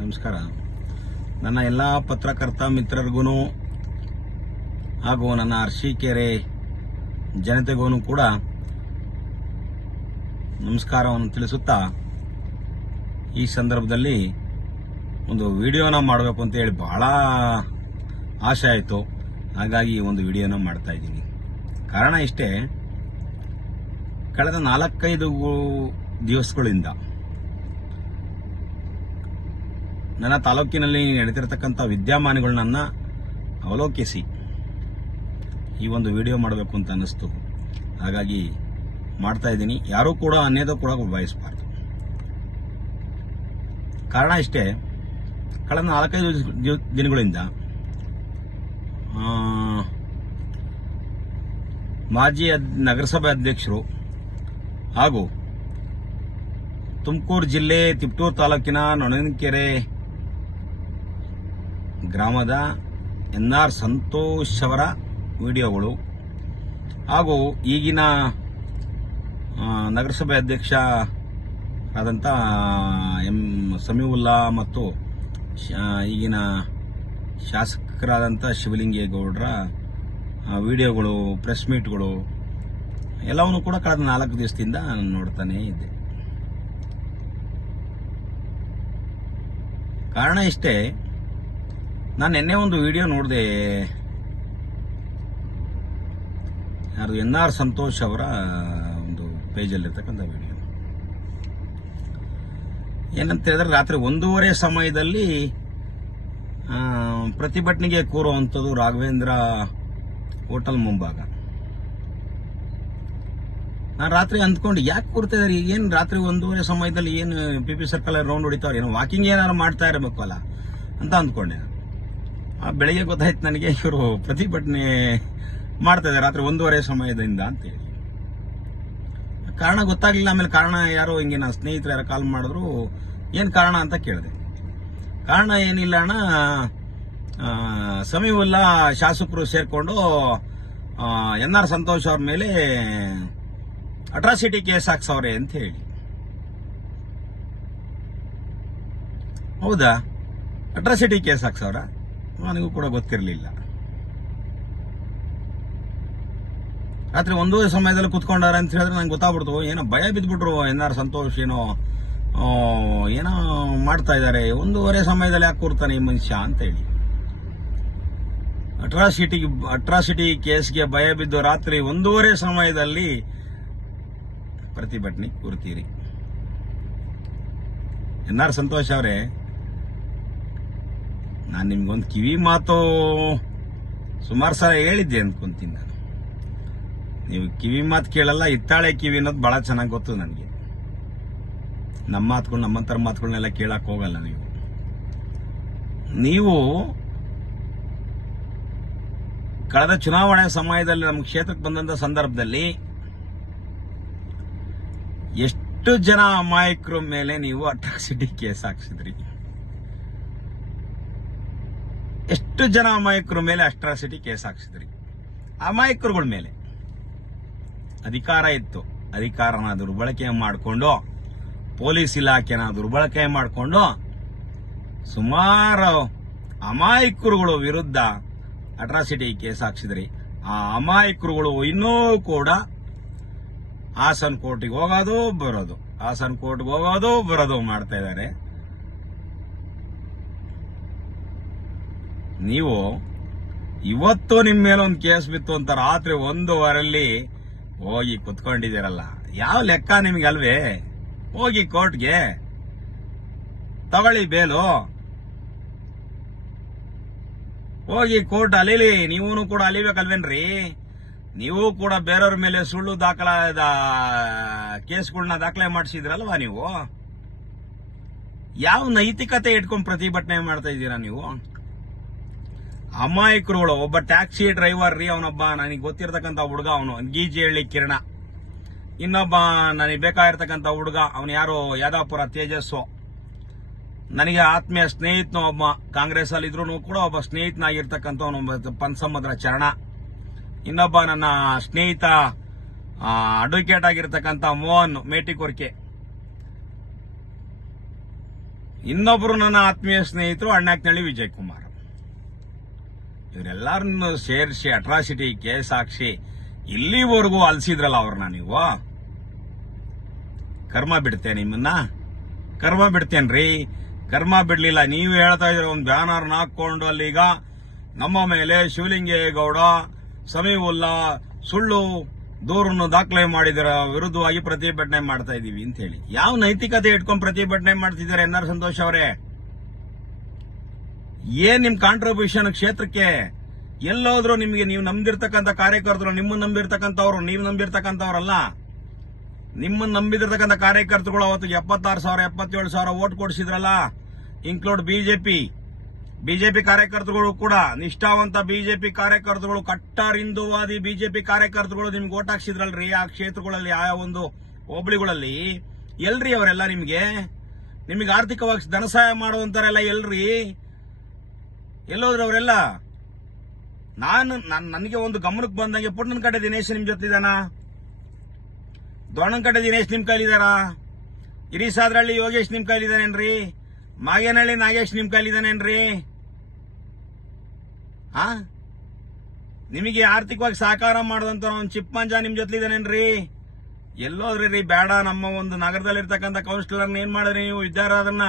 ನಮಸ್ಕಾರ. ನನ್ನ ಎಲ್ಲ ಪತ್ರಕರ್ತ ಮಿತ್ರರಿಗೂ ಹಾಗೂ ನನ್ನ ಅರ್ಶಿಕೆರೆ ಜನತೆಗೂ ಕೂಡ ನಮಸ್ಕಾರವನ್ನು ತಿಳಿಸುತ್ತಾ ಈ ಸಂದರ್ಭದಲ್ಲಿ ಒಂದು ವಿಡಿಯೋನ ಮಾಡಬೇಕು ಅಂತ ಹೇಳಿ ಬಹಳ ಆಸೆ ಆಯಿತು. ಹಾಗಾಗಿ ಒಂದು ವಿಡಿಯೋನ ಮಾಡ್ತಾ ಇದ್ದೀನಿ. ಕಾರಣ ಇಷ್ಟೇ, ಕಳೆದ ನಾಲ್ಕೈದು ದಿವಸಗಳಿಂದ ನನ್ನ ತಾಲೂಕಿನಲ್ಲಿ ನಡೆದಿರತಕ್ಕಂಥ ವಿದ್ಯಮಾನಗಳನ್ನ ಅವಲೋಕಿಸಿ. ಈ ಒಂದು ವಿಡಿಯೋ ಮಾಡಬೇಕು ಅಂತ ಅನ್ನಿಸ್ತು. ಹಾಗಾಗಿ ಮಾಡ್ತಾ ಇದ್ದೀನಿ. ಯಾರೂ ಕೂಡ ಅನ್ಯದ ಕೂಡ ಬಯಸಬಾರ್ದು ಕಾರಣ ಇಷ್ಟೇ, ಕಳೆದ ನಾಲ್ಕೈದು ದಿನಗಳಿಂದ ಮಾಜಿ ನಗರಸಭೆ ಅಧ್ಯಕ್ಷರು ಹಾಗೂ ತುಮಕೂರು ಜಿಲ್ಲೆ ತಿಪ್ಟೂರು ತಾಲೂಕಿನ ನೊಣನಕೆರೆ ಗ್ರಾಮದ ಎನ್ ಆರ್ ಸಂತೋಷ್ ಅವರ ವಿಡಿಯೋಗಳು ಹಾಗೂ ಈಗಿನ ನಗರಸಭೆ ಅಧ್ಯಕ್ಷ ಆದಂಥ ಎಂ. ಸಮೀವುಲ್ಲಾ ಮತ್ತು ಈಗಿನ ಶಾಸಕರಾದಂಥ ಶಿವಲಿಂಗೇಗೌಡರ ವಿಡಿಯೋಗಳು, ಪ್ರೆಸ್ ಮೀಟ್ಗಳು ಎಲ್ಲವನ್ನು ಕೂಡ ಕಳೆದ ನಾಲ್ಕು ದಿವಸದಿಂದ ನಾನು ನೋಡ್ತಾನೇ ಇದ್ದೆ. ಕಾರಣ ಇಷ್ಟೇ ನಾನು ನಿನ್ನೆ ಒಂದು ವಿಡಿಯೋ ನೋಡಿದೆ. ಯಾರು ಎನ್ ಆರ್ ಸಂತೋಷ್ ಅವರ ಒಂದು ಪೇಜಲ್ಲಿರ್ತಕ್ಕಂಥ ವಿಡಿಯೋ ಏನಂತ ಹೇಳಿದ್ರೆ ರಾತ್ರಿ ಒಂದೂವರೆ ಸಮಯದಲ್ಲಿ ಪ್ರತಿಭಟನೆಗೆ ಕೂರುವಂಥದ್ದು ರಾಘವೇಂದ್ರ ಹೋಟೆಲ್ ಮುಂಭಾಗ. ನಾನು ರಾತ್ರಿ ಅಂದ್ಕೊಂಡು ಯಾಕೆ ಕೂರ್ತಾ ಇದ್ದಾರೆ ಏನು ರಾತ್ರಿ ಒಂದೂವರೆ ಸಮಯದಲ್ಲಿ ಏನು ಪಿ ಪಿ ಸರ್ಕಲ್ ರೌಂಡ್ ಹೊಡಿತಾವ್ರೆ? ಏನೋ ವಾಕಿಂಗ್ ಏನಾದ್ರು ಮಾಡ್ತಾ ಇರಬೇಕಲ್ಲ ಅಂತ ಅಂದ್ಕೊಂಡೆ. ಬೆಳಿಗ್ಗೆ ಗೊತ್ತಾಯ್ತು ನನಗೆ ಇವರು ಪ್ರತಿಭಟನೆ ಮಾಡ್ತಾ ಇದ್ದಾರೆ ರಾತ್ರಿ ಒಂದೂವರೆ ಸಮಯದಿಂದ ಅಂತೇಳಿ ಕಾರಣ ಗೊತ್ತಾಗ್ಲಿಲ್ಲ ಆಮೇಲೆ ಕಾರಣ ಯಾರೋ ಹಿಂಗೆ ನನ್ನ ಸ್ನೇಹಿತರು ಯಾರೋ ಕಾಲ್ ಮಾಡಿದ್ರು ಏನು ಕಾರಣ ಅಂತ ಕೇಳಿದೆ. ಕಾರಣ ಏನಿಲ್ಲ ಅಣ್ಣ ಆ, ಶಾಸಕರು ಸೇರಿಕೊಂಡು ಎನ್ ಆರ್ ಸಂತೋಷ್ ಅವ್ರ ಮೇಲೆ ಅಟ್ರಾಸಿಟಿ ಕೇಸ್ ಹಾಕ್ಸವ್ರೆ ಅಂತ ಹೇಳಿ. ಹೌದಾ? ಅಟ್ರಾಸಿಟಿ ಕೇಸ್ ಹಾಕ್ಸವ್ರ? ನನಗೂ ಕೂಡ ಗೊತ್ತಿರಲಿಲ್ಲ. ರಾತ್ರಿ ಒಂದೂವರೆ ಸಮಯದಲ್ಲಿ ಕುತ್ಕೊಂಡಾರ ಅಂತ ಹೇಳಿದ್ರೆ ನಂಗೆ ಗೊತ್ತಾಗ್ಬಿಡ್ತು ಏನೋ ಭಯ ಬಿದ್ದುಬಿಟ್ರು ಏನಾರು ಸಂತೋಷ್, ಏನೋ ಏನೋ ಮಾಡ್ತಾ ಇದ್ದಾರೆ, ಒಂದೂವರೆ ಸಮಯದಲ್ಲಿ ಯಾಕೆ ಕೂರ್ತಾನೆ ಈ ಮನುಷ್ಯ ಅಂತ ಹೇಳಿ. ಅಟ್ರಾಸಿಟಿ ಅಟ್ರಾಸಿಟಿ ಕೇಸ್ಗೆ ಭಯ ಬಿದ್ದು ರಾತ್ರಿ ಒಂದೂವರೆ ಸಮಯದಲ್ಲಿ ಪ್ರತಿಭಟನೆ ಕೂರ್ತೀರಿ. ಎನ್ ಆರ್ ಸಂತೋಷ್ ಅವರೇ ನಾನು ನಿಮ್ಗೊಂದು ಕಿವಿ ಮಾತು ಸುಮಾರು ಸಲ ಹೇಳಿದ್ದೆ ಅಂದ್ಕೊಂತೀನಿ ನಾನು. ನೀವು ಕಿವಿ ಮಾತು ಕೇಳಲ್ಲ ಇತ್ತಾಳೆ ಕಿವಿ ಅನ್ನೋದು ಬಹಳ ಚೆನ್ನಾಗಿ ಗೊತ್ತು ನನಗೆ. ನಮ್ಮ ಮಾತುಗಳು ನಮ್ಮಂತರ ಮಾತುಗಳನ್ನೆಲ್ಲ ಕೇಳಕ್ಕೆ ಹೋಗಲ್ಲ ನೀವು. ನೀವು ಕಳೆದ ಚುನಾವಣೆ ಸಮಯದಲ್ಲಿ ನಮ್ಮ ಕ್ಷೇತ್ರಕ್ಕೆ ಬಂದಂತ ಸಂದರ್ಭದಲ್ಲಿ ಎಷ್ಟು ಜನ ಅಮಾಯಕರ ಮೇಲೆ ನೀವು ಅಟ್ರಾಸಿಟಿ ಕೇಸ್ ಹಾಕ್ಸಿದ್ರಿ? ಎಷ್ಟು ಜನ ಅಮಾಯಕರ ಮೇಲೆ ಅಟ್ರಾಸಿಟಿ ಕೇಸ್ ಹಾಕ್ಸಿದ್ರಿ? ಅಮಾಯಕರುಗಳ ಮೇಲೆ. ಅಧಿಕಾರ ಇತ್ತು. ಅಧಿಕಾರನ ದುರ್ಬಳಕೆ ಮಾಡಿಕೊಂಡು, ಪೊಲೀಸ್ ಇಲಾಖೆನ ದುರ್ಬಳಕೆ ಮಾಡಿಕೊಂಡು, ಸುಮಾರು ಅಮಾಯಕರುಗಳ ವಿರುದ್ಧ ಅಟ್ರಾಸಿಟಿ ಕೇಸ್ ಹಾಕ್ಸಿದ್ರಿ. ಆ ಅಮಾಯಕರುಗಳು ಇನ್ನೂ ಕೂಡ ಹಾಸನ್ ಕೋರ್ಟಿಗೆ ಹೋಗೋದು, ಬರೋದು. ಹಾಸನ್ ಕೋರ್ಟ್ಗೆ ಹೋಗೋದು, ಬರೋದು ಮಾಡ್ತಾ ಇದ್ದಾರೆ. ನೀವು ಇವತ್ತು ನಿಮ್ಮ ಮೇಲೆ ಒಂದು ಕೇಸ್ ಬಿತ್ತು ಅಂತ ರಾತ್ರಿ ಒಂದೂವರೆಲ್ಲಿ ಹೋಗಿ ಕುತ್ಕೊಂಡಿದ್ದೀರಲ್ಲ. ಯಾವ ಲೆಕ್ಕ ನಿಮ್ಗೆ ಅಲ್ವೇ ಹೋಗಿ ಕೋರ್ಟ್ಗೆ. ತಗೊಳ್ಳಿ ಬೇಲು. ಹೋಗಿ ಕೋರ್ಟ್ ಅಲೀಲಿ ನೀವೂ ಕೂಡ ಅಲಿಬೇಕಲ್ವೇನ್ರಿ? ನೀವು ಕೂಡ ಬೇರೆಯವ್ರ ಮೇಲೆ ಸುಳ್ಳು ದಾಖಲಾದ ಕೇಸ್ಗಳನ್ನ ದಾಖಲೆ ಮಾಡಿಸಿದ್ರಲ್ವಾ ನೀವು? ಯಾವ ನೈತಿಕತೆ ಇಟ್ಕೊಂಡು ಪ್ರತಿಭಟನೆ ಮಾಡ್ತಾ ಇದ್ದೀರಾ ನೀವು? ಅಮಾಯಕರುಗಳು, ಒಬ್ಬ ಟ್ಯಾಕ್ಸಿ ಡ್ರೈವರ್ ರೀ, ಅವನೊಬ್ಬ ನನಗೆ ಗೊತ್ತಿರತಕ್ಕಂತ ಹುಡುಗ ಅವನು. ಗೀಜೇಳಿ ಕಿರಣ. ಇನ್ನೊಬ್ಬ ನನಗೆ ಬೇಕಾಗಿರ್ತಕ್ಕಂಥ ಹುಡುಗ, ಅವನು ಯಾರು ಯಾದವಪುರ ತೇಜಸ್ಸು. ನನಗೆ ಆತ್ಮೀಯ ಸ್ನೇಹಿತನ ಒಬ್ಬ ಕಾಂಗ್ರೆಸ್ ಅಲ್ಲಿ ಇದ್ರು ಕೂಡ ಒಬ್ಬ ಸ್ನೇಹಿತನಾಗಿರ್ತಕ್ಕಂಥ ಒಬ್ಬ ಪನ್ಸಮುದ್ರ ಚರಣ. ಇನ್ನೊಬ್ಬ ನನ್ನ ಸ್ನೇಹಿತ ಅಡ್ವೊಕೇಟ್ ಆಗಿರ್ತಕ್ಕಂಥ ಮೋಹನ್ ಮೇಟಿಕೊರ್ಕೆ. ಇನ್ನೊಬ್ರು ನನ್ನ ಆತ್ಮೀಯ ಸ್ನೇಹಿತರು ಅಣ್ಣಾಕ್ನಳ್ಳಿ ವಿಜಯ್ ಕುಮಾರ್. ಇವರೆಲ್ಲರನ್ನು ಸೇರಿಸಿ ಅಟ್ರಾಸಿಟಿ ಕೇಸ್ ಹಾಕ್ಸಿ ಇಲ್ಲಿವರೆಗೂ ಅಲ್ಸಿದ್ರಲ್ಲ ಅವ್ರನ್ನ ನೀವು? ಕರ್ಮ ಬಿಡ್ತೇನೆ ನಿಮ್ಮನ್ನ? ಕರ್ಮ ಬಿಡ್ತೇನ್ರಿ. ಕರ್ಮ ಬಿಡ್ಲಿಲ್ಲ, ನೀವು ಹೇಳ್ತಾ ಇದ್ರ ಒಂದು ಬ್ಯಾನರ್ ಹಾಕೊಂಡು ಅಲ್ಲಿಗ ನಮ್ಮ ಮೇಲೆ ಶಿವಲಿಂಗೇಗೌಡ, ಸಮೀವುಲ್ಲಾ, ಸುಳ್ಳು ದೂರನ್ನು ದಾಖಲೆ ಮಾಡಿದರ ವಿರುದ್ಧವಾಗಿ ಪ್ರತಿಭಟನೆ ಮಾಡ್ತಾ ಇದೀವಿ ಅಂತ ಹೇಳಿ. ಯಾವ ನೈತಿಕತೆ ಇಟ್ಕೊಂಡು ಪ್ರತಿಭಟನೆ ಮಾಡ್ತಿದ್ದಾರೆ ಎನ್ ಆರ್ ಸಂತೋಷ್ ಅವರೇ? ಏನ್ ನಿಮ್ ಕಾಂಟ್ರಿಬ್ಯೂಷನ್ ಕ್ಷೇತ್ರಕ್ಕೆ? ಎಲ್ಲೋದ್ರು ನಿಮಗೆ ನೀವು ನಂಬಿರ್ತಕ್ಕಂಥ ಕಾರ್ಯಕರ್ತರು ನಿಮ್ಮನ್ನು ನಂಬಿರ್ತಕ್ಕಂಥವ್ರು, ನೀವು ನಂಬಿರ್ತಕ್ಕಂಥವ್ರಲ್ಲ. ನಿಮ್ಮನ್ನ ನಂಬಿದಿರ್ತಕ್ಕಂಥ ಕಾರ್ಯಕರ್ತರುಗಳು ಅವತ್ತು ಎಪ್ಪತ್ತಾರು ಸಾವಿರ, ಎಪ್ಪತ್ತೇಳು ಸಾವಿರ ಓಟ್ ಕೊಡಿಸಿದ್ರಲ್ಲ ಇನ್ಕ್ಲೂಡ್ ಬಿಜೆಪಿ ಬಿಜೆಪಿ ಕಾರ್ಯಕರ್ತರುಗಳು ಕೂಡ, ನಿಷ್ಠಾವಂತ ಬಿಜೆಪಿ ಕಾರ್ಯಕರ್ತರುಗಳು ಕಟ್ಟಾರ್ ಹಿಂದೂವಾದಿ ಬಿಜೆಪಿ ಕಾರ್ಯಕರ್ತರುಗಳು ನಿಮ್ಗೆ ಓಟ್ ಹಾಕ್ಸಿದ್ರಲ್ರಿ ಆ ಕ್ಷೇತ್ರಗಳಲ್ಲಿ, ಆ ಒಂದು ಹೋಬಳಿಗಳಲ್ಲಿ? ಎಲ್ರಿ ಅವರೆಲ್ಲ ನಿಮ್ಗೆ? ನಿಮಗೆ ಆರ್ಥಿಕವಾಗಿ ಧನಸಹಾಯ ಮಾಡುವಂತಾರೆಲ್ಲ ಎಲ್ರಿ? ಎಲ್ಲೋದ್ರು ಅವರೆಲ್ಲ ನಾನು, ನನ್- ನನಗೆ ಒಂದು ಗಮನಕ್ಕೆ ಬಂದಂಗೆ ಪುಟ್ಟನ ಕಡೆ ದಿನೇಶ್ ನಿಮ್ ಜೊತೆ ದೊಣ್ಣನ ಕಡೆ ದಿನೇಶ್ ನಿಮ್ ಕೈಲಿದಾರ? ಇರಿಸಾದ್ರಳ್ಳಿ ಯೋಗೇಶ್ ನಿಮ್ ಕೈಲಿದಾನೇನ್ರಿ? ಮಾಗೇನಹಳ್ಳಿ ನಾಗೇಶ್ ನಿಮ್ ಕೈಲಿದಾನೇನ್ರಿ? ಆ? ನಿಮಗೆ ಆರ್ಥಿಕವಾಗಿ ಸಹಕಾರ ಮಾಡಿದಂತ ಒಂದು ಚಿಪ್ಪಂಜ ನಿಮ್ ಜೊತೆಲಿದಾನೇನ್ರಿ ಎಲ್ಲೋದ್ರಿ ರೀ ಬೇಡ, ನಮ್ಮ ಒಂದು ನಗರದಲ್ಲಿರ್ತಕ್ಕಂಥ ಕೌನ್ಸಿಲರ್ನ ಏನ್ ಮಾಡಿದ್ರಿ ನೀವು? ವಿದ್ಯಾರಾಧನ,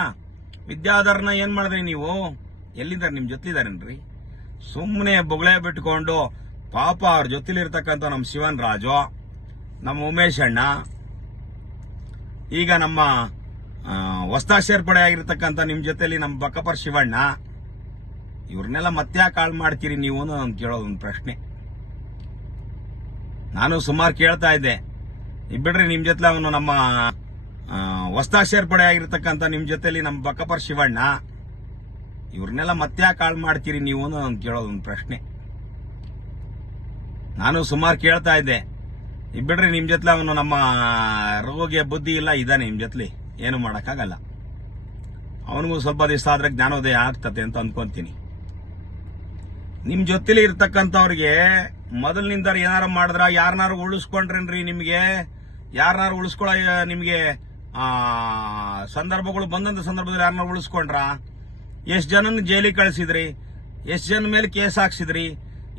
ವಿದ್ಯಾಧರನ ಏನ್ ಮಾಡಿದ್ರಿ ನೀವು? ಎಲ್ಲಿದ್ದಾರೆ? ನಿಮ್ ಜೊತೆಲಿದ್ದಾರೇನ್ರಿ? ಸುಮ್ಮನೆ ಬೊಗಳೆ ಬಿಟ್ಕೊಂಡು ಪಾಪ ಅವ್ರ ಜೊತೆಲಿರ್ತಕ್ಕಂಥ ನಮ್ಮ ಶಿವನ್ ರಾಜು ನಮ್ಮ ಉಮೇಶ್ ಅಣ್ಣ, ಈಗ ನಮ್ಮ ಹೊಸ್ತ ಸೇರ್ಪಡೆ ಆಗಿರ್ತಕ್ಕಂಥ ನಿಮ್ಮ ಜೊತೆಲಿ ನಮ್ಮ ಬಕ್ಕಪ್ಪರ್ ಶಿವಣ್ಣ, ಇವ್ರನ್ನೆಲ್ಲ ಮತ್ತೆ ಕಾಲ್ ಮಾಡ್ತೀರಿ ನೀವು ಅನ್ನೋ ನಾನು ಕೇಳೋದು ಒಂದು ಪ್ರಶ್ನೆ. ನಾನು ಸುಮಾರು ಕೇಳ್ತಾ ಇದ್ದೆ. ಇಬ್ಬಿಡ್ರಿ ನಿಮ್ ಜೊತೆ ಅವನು ನಮ್ಮ ಹೊಸ್ತ ಸೇರ್ಪಡೆ ಆಗಿರ್ತಕ್ಕಂಥ ನಿಮ್ಮ ಜೊತೆಲಿ ನಮ್ಮ ಬಕ್ಕಪ್ಪರ್ ಶಿವಣ್ಣ ಇವ್ರನ್ನೆಲ್ಲ ಮತ್ತೆ ಕಾಲ್ ಮಾಡ್ತೀರಿ ನೀವು ಅನ್ನೋ ನಾನು ಕೇಳೋದೊಂದು ಪ್ರಶ್ನೆ. ನಾನು ಸುಮಾರು ಕೇಳ್ತಾ ಇದ್ದೆ. ಇಬ್ಬಿಡ್ರಿ ನಿಮ್ ಜೊತೆ ಅವನು ನಮ್ಮ ರೋಗಿಯ ಬುದ್ಧಿ ಇಲ್ಲ ಇದ್ದಾನೆ ನಿಮ್ ಜೊತ್ಲಿ. ಏನು ಮಾಡೋಕ್ಕಾಗಲ್ಲ. ಅವನಿಗೂ ಸ್ವಲ್ಪ ದಿವಸ ಆದ್ರೆ ಜ್ಞಾನೋದಯ ಆಗ್ತದೆ ಅಂತ ಅನ್ಕೊಂತೀನಿ. ನಿಮ್ ಜೊತೆಲಿ ಇರ್ತಕ್ಕಂಥವ್ರಿಗೆ ಮೊದಲಿನಿಂದ ಏನಾರು ಮಾಡಿದ್ರ ಯಾರನ್ನಾರು ಉಳಿಸ್ಕೊಂಡ್ರೇನ್ರಿ ನಿಮಗೆ? ಯಾರನ್ನಾರು ಉಳಿಸ್ಕೊಳ, ನಿಮಗೆ ಸಂದರ್ಭಗಳು ಬಂದಂತ ಸಂದರ್ಭದಲ್ಲಿ ಯಾರನ್ನಾರು ಉಳಿಸ್ಕೊಂಡ್ರ? ಎಷ್ಟ್ ಜನನ ಜೈಲಿಗೆ ಕಳಿಸಿದ್ರಿ? ಎಷ್ಟು ಜನ ಮೇಲೆ ಕೇಸ್ ಹಾಕ್ಸಿದ್ರಿ?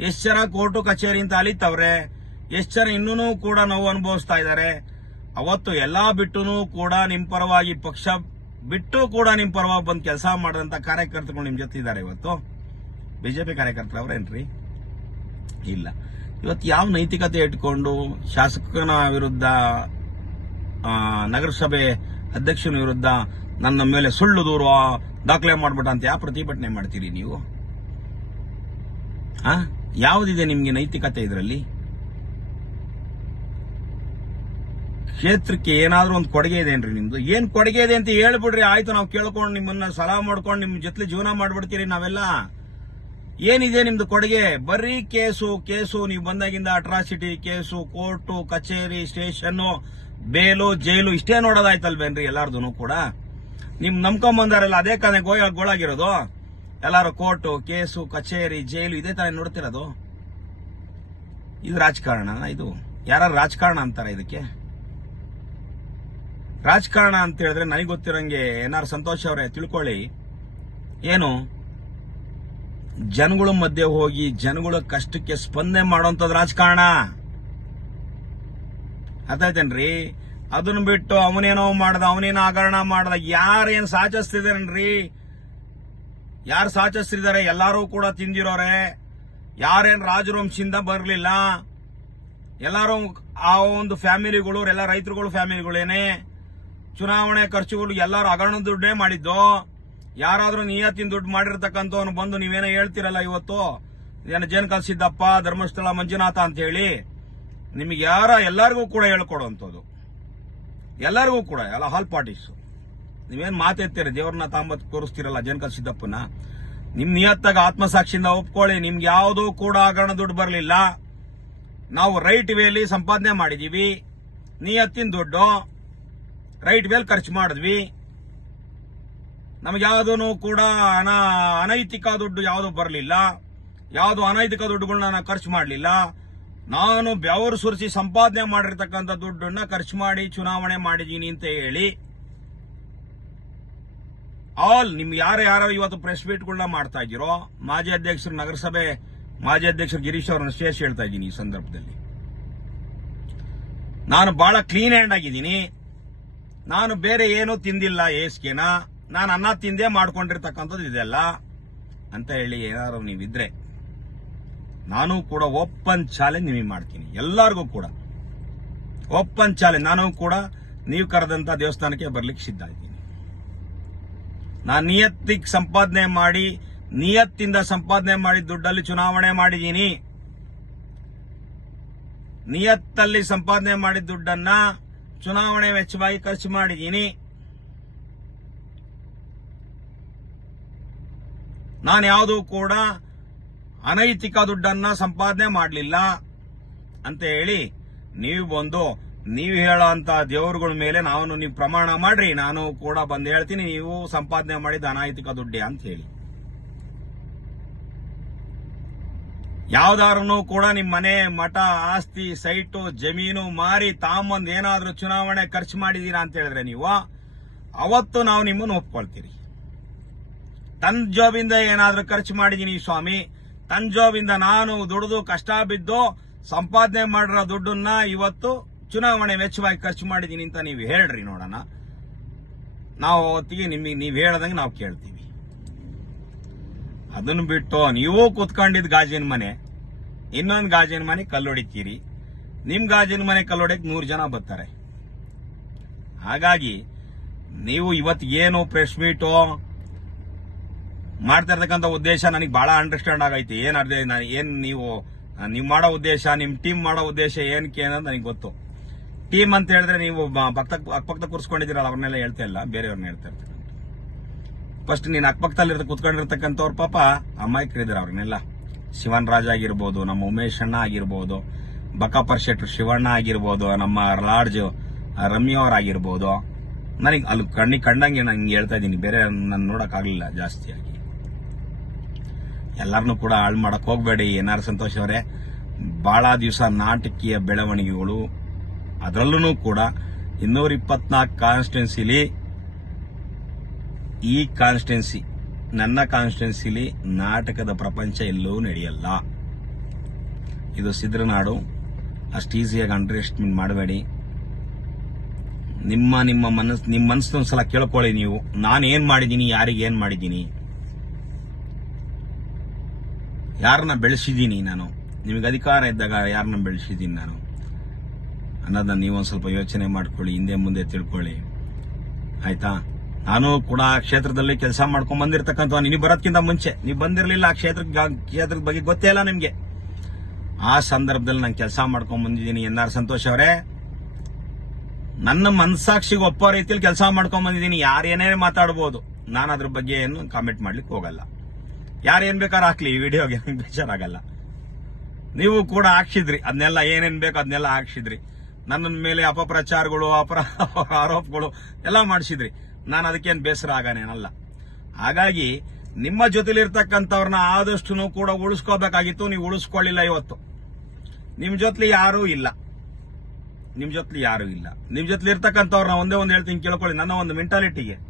ಎಷ್ಟು ಜನ ಕೋರ್ಟು ಕಚೇರಿ ಅಂತ ಅಲಿತವ್ರೆ? ಎಷ್ಟು ಜನ ಇನ್ನೂ ಕೂಡ ನೋವು ಅನುಭವಿಸ್ತಾ ಇದ್ದಾರೆ ಅವತ್ತು ಎಲ್ಲಾ ಬಿಟ್ಟು ಕೂಡ ನಿಮ್ಮ ಪರವಾಗಿ ಪಕ್ಷ ಬಿಟ್ಟು ಕೂಡ ನಿಮ್ಮ ಪರವಾಗಿ ಬಂದು ಕೆಲಸ ಮಾಡಿದಂಥ ಕಾರ್ಯಕರ್ತರು ನಿಮ್ಮ ಜೊತೆ ಇದ್ದಾರೆ ಇವತ್ತು. ಬಿಜೆಪಿ ಕಾರ್ಯಕರ್ತರು ಅವ್ರೇನ್ರಿ ಇಲ್ಲ. ಇವತ್ತು ಯಾವ ನೈತಿಕತೆ ಇಟ್ಕೊಂಡು ಶಾಸಕನ ವಿರುದ್ಧ ನಗರಸಭೆ ಅಧ್ಯಕ್ಷನ ವಿರುದ್ಧ ನನ್ನ ಮೇಲೆ ಸುಳ್ಳು ದೂರು ದಾಖಲೆ ಮಾಡ್ಬಿಟ್ಟ ಅಂತ ಯಾವ ಪ್ರತಿಭಟನೆ ಮಾಡ್ತೀರಿ ನೀವು? ಆ? ಯಾವುದಿದೆ ನಿಮಗೆ ನೈತಿಕತೆ ಇದರಲ್ಲಿ? ಕ್ಷೇತ್ರಕ್ಕೆ ಏನಾದರೂ ಒಂದು ಕೊಡುಗೆ ಇದೆ ಏನ್ರಿ ನಿಮ್ದು? ಏನ್ ಕೊಡುಗೆ ಇದೆ ಅಂತ ಹೇಳ್ಬಿಡ್ರಿ. ಆಯ್ತು, ನಾವು ಕೇಳ್ಕೊಂಡು ನಿಮ್ಮನ್ನ ಸಲಹೆ ಮಾಡ್ಕೊಂಡು ನಿಮ್ ಜೊತೆ ಜೀವನ ಮಾಡ್ಬಿಡ್ತೀರಿ ನಾವೆಲ್ಲ. ಏನಿದೆ ನಿಮ್ದು ಕೊಡುಗೆ? ಬರೀ ಕೇಸು ಕೇಸು, ನೀವು ಬಂದಾಗಿಂದ ಅಟ್ರಾಸಿಟಿ ಕೇಸು, ಕೋರ್ಟು, ಕಚೇರಿ ಸ್ಟೇಷನ್ ಬೇಲು, ಜೈಲು, ಇಷ್ಟೇ ನೋಡೋದಾಯ್ತಲ್ವೇನ್ರಿ ಎಲ್ಲಾರ್ದು ಕೂಡ? ನಿಮ್ ನಂಬ್ಕೊಂಬಂದಾರಲ್ಲ ಅದೇ ಕನೆ ಗೋಯ ಗೋಳಾಗಿರೋದು? ಎಲ್ಲಾರು ಕೋರ್ಟು, ಕೇಸು, ಕಚೇರಿ, ಜೈಲು ಇದೇ ತರ ನೋಡ್ತಿರೋದು? ಇದು ರಾಜಕಾರಣ ಇದು. ಯಾರು ರಾಜಕಾರಣ ಅಂತಾರೆ ಇದಕ್ಕೆ? ರಾಜಕಾರಣ ಅಂತ ಹೇಳಿದ್ರೆ ನನಗೆ ಗೊತ್ತಿರೋಂಗೆ ಏನಾರು ಸಂತೋಷ್ ಅವರೇ, ತಿಳ್ಕೊಳ್ಳಿ. ಏನು? ಜನಗಳ ಮಧ್ಯೆ ಹೋಗಿ ಜನಗಳ ಕಷ್ಟಕ್ಕೆ ಸ್ಪಂದನೆ ಮಾಡೋಂಥದ್ದು ರಾಜಕಾರಣ. ಅದಾಯ್ತೇನ್ರಿ ಅದನ್ನ ಬಿಟ್ಟು ಅವನೇನೋ ಮಾಡ್ದ, ಅವನೇನೋ ಹಗರಣ ಮಾಡ್ದ, ಯಾರೇನ್ ಸಾಚಿಸ್ತಿದಾರನ್ರಿ? ಯಾರು ಸಾಚಿಸ್ತಿದ್ದಾರೆ ಎಲ್ಲಾರು ಕೂಡ ತಿಂದಿರೋರೆ. ಯಾರೇನ್ ರಾಜವಂಶಿಂದ ಬರ್ಲಿಲ್ಲ? ಎಲ್ಲಾರು ಆ ಒಂದು ಫ್ಯಾಮಿಲಿಗಳು, ಎಲ್ಲ ರೈತರುಗಳು ಫ್ಯಾಮಿಲಿಗಳೇನೆ. ಚುನಾವಣೆ ಖರ್ಚುಗಳು ಎಲ್ಲರೂ ಹಗರಣ ದುಡ್ಡೇ ಮಾಡಿದ್ದು. ಯಾರಾದ್ರೂ ನಿಯತ್ತಿನ ದುಡ್ಡು ಮಾಡಿರ್ತಕ್ಕಂಥವ್ನು ಬಂದು ನೀವೇನೋ ಹೇಳ್ತಿರಲ್ಲ ಇವತ್ತು? ಏನು ಜೇನ್ಕಲ್ ಸಿದ್ದಪ್ಪ ಧರ್ಮಸ್ಥಳ ಮಂಜುನಾಥ ಅಂತ ಹೇಳಿ ನಿಮಗೆ ಯಾರ ಎಲ್ಲರಿಗೂ ಕೂಡ ಹೇಳ್ಕೊಡುವಂಥದ್ದು ಎಲ್ಲರಿಗೂ ಕೂಡ, ಎಲ್ಲ ಹಾಲ್ ಪಾರ್ಟೀಸ್ ನೀವೇನು ಮಾತೆತ್ತೀರ, ದೇವ್ರನ್ನ ತಾಂಬತ್ ತೋರಿಸ್ತೀರಲ್ಲ ಜನಕಲ್ ಸಿದ್ದಪ್ಪನ? ನಿಮ್ ನಿಯತ್ತಾಗ ಆತ್ಮಸಾಕ್ಷಿಯಿಂದ ಒಪ್ಕೊಳ್ಳಿ, ನಿಮ್ಗೆ ಯಾವುದೂ ಕೂಡ ಹಗರಣ ದುಡ್ಡು ಬರಲಿಲ್ಲ. ನಾವು ರೈಟ್ ವೇಲಿ ಸಂಪಾದನೆ ಮಾಡಿದೀವಿ. ನಿಯತ್ತಿನ ದುಡ್ಡು ರೈಟ್ ವೇಲ್ ಖರ್ಚು ಮಾಡಿದ್ವಿ. ನಮ್ಗೆ ಯಾವುದೂ ಕೂಡ ಅನ, ಅನೈತಿಕ ದುಡ್ಡು ಯಾವುದು ಬರಲಿಲ್ಲ. ಯಾವುದು ಅನೈತಿಕ ದುಡ್ಡುಗಳನ್ನ ನಾವು ಖರ್ಚು ಮಾಡಲಿಲ್ಲ. ನಾನು ಬೆವರು ಸುರಿಸಿ ಸಂಪಾದನೆ ಮಾಡಿರ್ತಕ್ಕಂಥ ದುಡ್ಡನ್ನ ಖರ್ಚು ಮಾಡಿ ಚುನಾವಣೆ ಮಾಡಿದೀನಿ ಅಂತ ಹೇಳಿ, ಆಲ್ ನಿಮ್ ಯಾರು ಯಾರು ಇವತ್ತು ಪ್ರೆಸ್ ಮೀಟ್ಗಳನ್ನ ಮಾಡ್ತಾ ಇದ್ದೀರೋ, ಮಾಜಿ ಅಧ್ಯಕ್ಷರು ನಗರಸಭೆ, ಮಾಜಿ ಅಧ್ಯಕ್ಷರು ಗಿರೀಶ್ ಅವರನ್ನು ಶೇಷ ಹೇಳ್ತಾ ಇದ್ದೀನಿ ಈ ಸಂದರ್ಭದಲ್ಲಿ. ನಾನು ಬಹಳ ಕ್ಲೀನ್ ಹ್ಯಾಂಡ್ ಆಗಿದ್ದೀನಿ. ನಾನು ಬೇರೆ ಏನೂ ತಿಂದಿಲ್ಲ ಏಸ್ಗೆನ. ನಾನು ಅನ್ನ ತಿಂದೇ ಮಾಡ್ಕೊಂಡಿರ್ತಕ್ಕಂಥದ್ದು ಇದೆಲ್ಲ ಅಂತ ಹೇಳಿ ಏನಾದ್ರು ನೀವಿದ್ರೆ. ನಾನು ಕೂಡ ಓಪನ್ ಚಾಲೆಂಜ್ ನಿಮಗೆ ಮಾಡ್ತೀನಿ. ಎಲ್ಲರಿಗೂ ಕೂಡ. ಓಪನ್ ಚಾಲೆಂಜ್ ನಾನು ಕೂಡ ನೀವು ಕರೆದಂತ ದೇವಸ್ಥಾನಕ್ಕೆ ಬರ್ಲಿಕ್ಕೆ ಸಿದ್ಧ ಇದ್ದೀನಿ. ನಾನು ನಿಯತ್ತಿಗೆ ಸಂಪಾದನೆ ಮಾಡಿ, ನಿಯತ್ತಿಂದ ಸಂಪಾದನೆ ಮಾಡಿ ದುಡ್ಡಲ್ಲಿ ಚುನಾವಣೆ ಮಾಡಿದ್ದೀನಿ ನಿಯತ್ತಲ್ಲಿ ಸಂಪಾದನೆ ಮಾಡಿದ ದುಡ್ಡನ್ನ ಚುನಾವಣೆ ವೆಚ್ಚವಾಗಿ ಖರ್ಚು ಮಾಡಿದ್ದೀನಿ ನಾನು ಯಾವುದೂ ಕೂಡ ಅನೈತಿಕ ದುಡ್ಡನ್ನ ಸಂಪಾದನೆ ಮಾಡಲಿಲ್ಲ ಅಂತ ಹೇಳಿ ನೀವು ಬಂದು ನೀವು ಹೇಳೋ ಅಂತ ದೇವರುಗಳ ಮೇಲೆ ನಾನು ನೀವು ಪ್ರಮಾಣ ಮಾಡ್ರಿ, ನಾನು ಕೂಡ ಬಂದು ಹೇಳ್ತೀನಿ, ನೀವು ಸಂಪಾದನೆ ಮಾಡಿದ ಅನೈತಿಕ ದುಡ್ಡೆ ಅಂತ ಹೇಳಿ. ಯಾವ್ದಾರು ಕೂಡ ನಿಮ್ಮ ಮನೆ, ಮಠ, ಆಸ್ತಿ, ಸೈಟು, ಜಮೀನು ಮಾರಿ ತಾಂಬಂದ್ ಏನಾದ್ರೂ ಚುನಾವಣೆ ಖರ್ಚು ಮಾಡಿದೀರಾ ಅಂತ ಹೇಳಿದ್ರೆ ನೀವು, ಅವತ್ತು ನಾವು ನಿಮ್ಮನ್ನು ಒಪ್ಕೊಳ್ತೀರಿ. ತನ್ನ ಜಾಬಿಂದ ಏನಾದ್ರೂ ಖರ್ಚು ಮಾಡಿದೀನಿ ಸ್ವಾಮಿ ತನ್ನ ಜಾಬಿಂದ ನಾನು ದುಡಿದು ಕಷ್ಟ ಬಿದ್ದು ಸಂಪಾದನೆ ಮಾಡಿರೋ ದುಡ್ಡನ್ನ ಇವತ್ತು ಚುನಾವಣೆ ವೆಚ್ಚವಾಗಿ ಖರ್ಚು ಮಾಡಿದೀನಿ ಅಂತ ನೀವು ಹೇಳ್ರಿ ನೋಡೋಣ. ನಾವು ಅವತ್ತಿಗೆ ನಿಮಗೆ ನೀವು ಹೇಳ್ದಂಗೆ ನಾವು ಕೇಳ್ತೀವಿ. ಅದನ್ನು ಬಿಟ್ಟು ನೀವು ಕುತ್ಕೊಂಡಿದ್ದ ಗಾಜಿನ ಮನೆ, ಇನ್ನೊಂದು ಗಾಜಿನ ಮನೆ ಕಲ್ಲೊಡಿತೀರಿ. ನಿಮ್ಮ ಗಾಜಿನ ಮನೆ ಕಲ್ಲೊಡಕ್ಕೆ ನೂರು ಜನ ಬರ್ತಾರೆ. ಹಾಗಾಗಿ ನೀವು ಇವತ್ತು ಏನು ಪ್ರೆಸ್ ಮೀಟು ಮಾಡ್ತಾ ಇರ್ತಕ್ಕಂಥ ಉದ್ದೇಶ ನನಗೆ ಬಹಳ ಅಂಡರ್ಸ್ಟ್ಯಾಂಡ್ ಆಗೈತಿ. ಏನು ಅರ್ಧ ನಾನು ಏನು ನೀವು ನೀವು ಮಾಡೋ ಉದ್ದೇಶ ನಿಮ್ಮ ಟೀಮ್ ಮಾಡೋ ಉದ್ದೇಶ ಏನಕ್ಕೆ ಅನ್ನೋದು ನನಗೆ ಗೊತ್ತು. ಟೀಮ್ ಅಂತ ಹೇಳಿದ್ರೆ ನೀವು ಪಕ್ಕ ಅಕ್ಕಪಕ್ಕ ಕೂರಿಸ್ಕೊಂಡಿದ್ದೀರಲ್ಲ, ಅವ್ರನ್ನೆಲ್ಲ ಹೇಳ್ತಾ ಇಲ್ಲ, ಬೇರೆಯವ್ರನ್ನ ಹೇಳ್ತಾ ಇರ್ತಾರೆ ಫಸ್ಟ್ ನೀನು ಅಕ್ಕಪಕ್ಕದಲ್ಲಿ ಕುತ್ಕೊಂಡಿರ್ತಕ್ಕಂಥವ್ರ ಪಾಪ ಅಮಾಯಕರಿದ್ದಾರೆ ಅವ್ರನ್ನೆಲ್ಲ. ಶಿವನ್ ರಾಜ್ ಆಗಿರ್ಬೋದು, ನಮ್ಮ ಉಮೇಶ್ ಅಣ್ಣ ಆಗಿರ್ಬೋದು ಬಕಾಪರ್ ಶೆಟ್ರು ಶಿವಣ್ಣ ಆಗಿರ್ಬೋದು, ನಮ್ಮ ಲಾಡ್ಜ್ ರಮ್ಯ ಅವ್ರ ಆಗಿರ್ಬೋದು. ನನಗೆ ಅಲ್ಲಿ ಕಣ್ಣಿಗೆ ಕಂಡಂಗೆ ನಂಗೆ ಹೇಳ್ತಾ ಇದ್ದೀನಿ, ಬೇರೆ ನಾನು ನೋಡಕ್ ಆಗ್ಲಿಲ್ಲ ಜಾಸ್ತಿಯಾಗಿ. ಎಲ್ಲರನ್ನೂ ಕೂಡ ಹಾಳು ಮಾಡಕ್ ಹೋಗ್ಬೇಡಿ. ಎನ್ ಆರ್ ಸಂತೋಷ್ ಅವರೇ ಬಹಳ ದಿವಸ ನಾಟಕೀಯ ಬೆಳವಣಿಗೆಗಳು ಅದರಲ್ಲೂ ಕೂಡ ಇನ್ನೂರ ಇಪ್ಪತ್ನಾಲ್ಕು ಕಾನ್ಸ್ಟಿಟ್ಯೂನ್ಸಿಲಿ ಈ ಕಾನ್ಸ್ಟಿಟ್ಯೂನ್ಸಿ ನನ್ನ ಕಾನ್ಸ್ಟಿಟ್ಯೂನ್ಸಿಲಿ ನಾಟಕದ ಪ್ರಪಂಚ ಎಲ್ಲೂ ನಡೆಯಲ್ಲ. ಇದು ಸಿದ್ರನಾಡು ಅಷ್ಟು ಈಸಿಯಾಗಿ ಅಂಡರ್ ಎಸ್ಟಿಮೇಟ್ ಮಾಡಬೇಡಿ. ನಿಮ್ಮ ನಿಮ್ಮ ಮನಸ್ಸು ನಿಮ್ಮ ಮನಸ್ಸನ್ನೊಂದ್ಸಲ ಕೇಳ್ಕೊಳ್ಳಿ ನೀವು. ನಾನು ಏನು ಮಾಡಿದ್ದೀನಿ, ಯಾರಿಗೆ ಏನು ಮಾಡಿದ್ದೀನಿ? ಯಾರನ್ನ ಬೆಳೆಸಿದ್ದೀನಿ ನಾನು? ನಿಮಗೆ ಅಧಿಕಾರ ಇದ್ದಾಗ ಯಾರನ್ನ ಬೆಳೆಸಿದ್ದೀನಿ ನಾನು? ಅನ್ನೋದನ್ನ ನೀವು ಒಂದ್ ಸ್ವಲ್ಪ ಯೋಚನೆ ಮಾಡ್ಕೊಳ್ಳಿ, ಹಿಂದೆ ಮುಂದೆ ತಿಳ್ಕೊಳ್ಳಿ. ಆಯ್ತಾ? ನಾನು ಕೂಡ ಆ ಕ್ಷೇತ್ರದಲ್ಲಿ ಕೆಲಸ ಮಾಡ್ಕೊಂಡು ಬಂದಿರತಕ್ಕಂಥ ನೀವು ಬರೋದ್ಕಿಂತ ಮುಂಚೆ. ನೀವು ಬಂದಿರಲಿಲ್ಲ ಆ ಕ್ಷೇತ್ರ ಕ್ಷೇತ್ರದ ಬಗ್ಗೆ ಗೊತ್ತೇ ಇಲ್ಲ ನಿಮಗೆ. ಆ ಸಂದರ್ಭದಲ್ಲಿ ನಾನು ಕೆಲಸ ಮಾಡ್ಕೊಂಡು ಬಂದಿದ್ದೀನಿ ಎನ್ ಆರ್ ಸಂತೋಷ್ ಅವರೇ. ನನ್ನ ಮನಸಾಕ್ಷಿಗೆ ಒಪ್ಪೋ ರೀತಿಯಲ್ಲಿ ಕೆಲಸ ಮಾಡ್ಕೊಂಡ್ ಬಂದಿದ್ದೀನಿ. ಯಾರೇನೇ ಮಾತಾಡ್ಬೋದು. ನಾನು ಅದ್ರ ಬಗ್ಗೆ ಏನು ಕಾಮೆಂಟ್ ಮಾಡ್ಲಿಕ್ಕೆ ಹೋಗಲ್ಲ. ಯಾರೇನ್ ಬೇಕಾದ್ರೂ ಹಾಕ್ಲಿ, ಈ ವಿಡಿಯೋಗೆ ಬೇಜಾರಾಗಲ್ಲ. ನೀವು ಕೂಡ ಹಾಕ್ಸಿದ್ರಿ ಅದನ್ನೆಲ್ಲ ಏನೇನ್ ಬೇಕು ಅದನ್ನೆಲ್ಲ ಹಾಕ್ಸಿದ್ರಿ. ನನ್ನ ಮೇಲೆ ಅಪಪ್ರಚಾರಗಳು, ಅಪರ ಆರೋಪಗಳು ಎಲ್ಲ ಮಾಡಿಸಿದ್ರಿ. ನಾನು ಅದಕ್ಕೇನು ಬೇಸರ ಆಗಾನೇನಲ್ಲ. ಹಾಗಾಗಿ, ನಿಮ್ಮ ಜೊತೆಲಿರ್ತಕ್ಕಂಥವ್ರನ್ನ ಆದಷ್ಟು ಕೂಡ ಉಳಿಸ್ಕೋಬೇಕಾಗಿತ್ತು, ನೀವು ಉಳಿಸ್ಕೊಳ್ಳಿಲ್ಲ ಇವತ್ತು. ನಿಮ್ ಜೊತೆಲಿ ಯಾರೂ ಇಲ್ಲ. ನಿಮ್ ಜೊತೆಲಿ ಯಾರೂ ಇಲ್ಲ. ನಿಮ್ ಜೊತೆಲಿ ಇರ್ತಕ್ಕಂಥವ್ರನ್ನ ಒಂದೇ ಒಂದು ಹೇಳ್ತೀನಿ ಕೇಳ್ಕೊಳ್ಳಿ, ನನ್ನ ಒಂದು ಮೆಂಟಾಲಿಟಿಗೆ